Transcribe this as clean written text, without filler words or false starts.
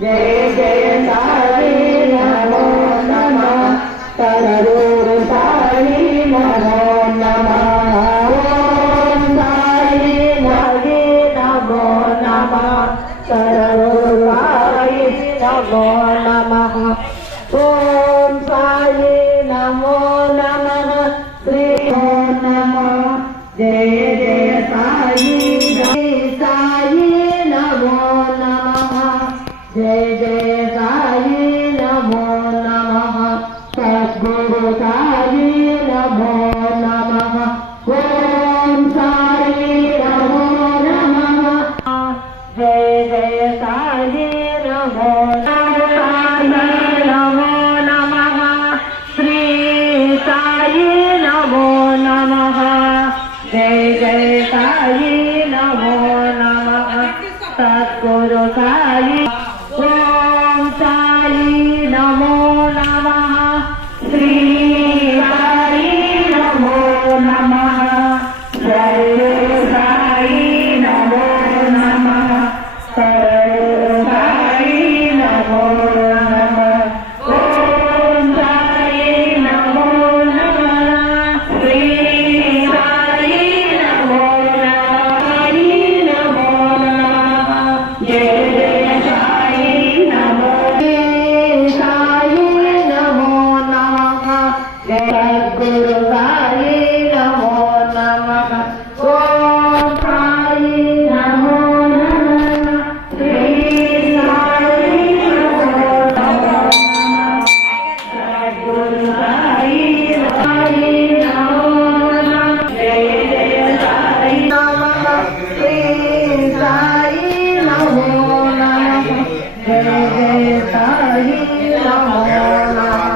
जय जय साई नमो नमः तररूर साई नमो नमः ओम साई नागी नमो नमः तररूर साई नमो नमः ओम साई नमो नमः श्री ओम नमः जय जय साई साई नमो नमः जय जय साई नमो नमः सद्गुरु साई नमो नमः ओम साई नमो नमः जय जय साई नमो नमः श्री साई नमो नमः जय जय साई नमो नमः सद्गुरु साई ओम साई नमो नमः श्री साई नमो नमः जय साई नमो नमः जय साई नमो नमः ओम साई नमो नमः श्री साई नमो नमः जय जय साई नमो साई नमो नमः जय गुरु साई नमो नमः ओम साई नमो नमः श्री साई नमो नमः गुरु साई नमो नमः जय जय साई नमः श्री साई नमो नमः जय जय साई नमो नमः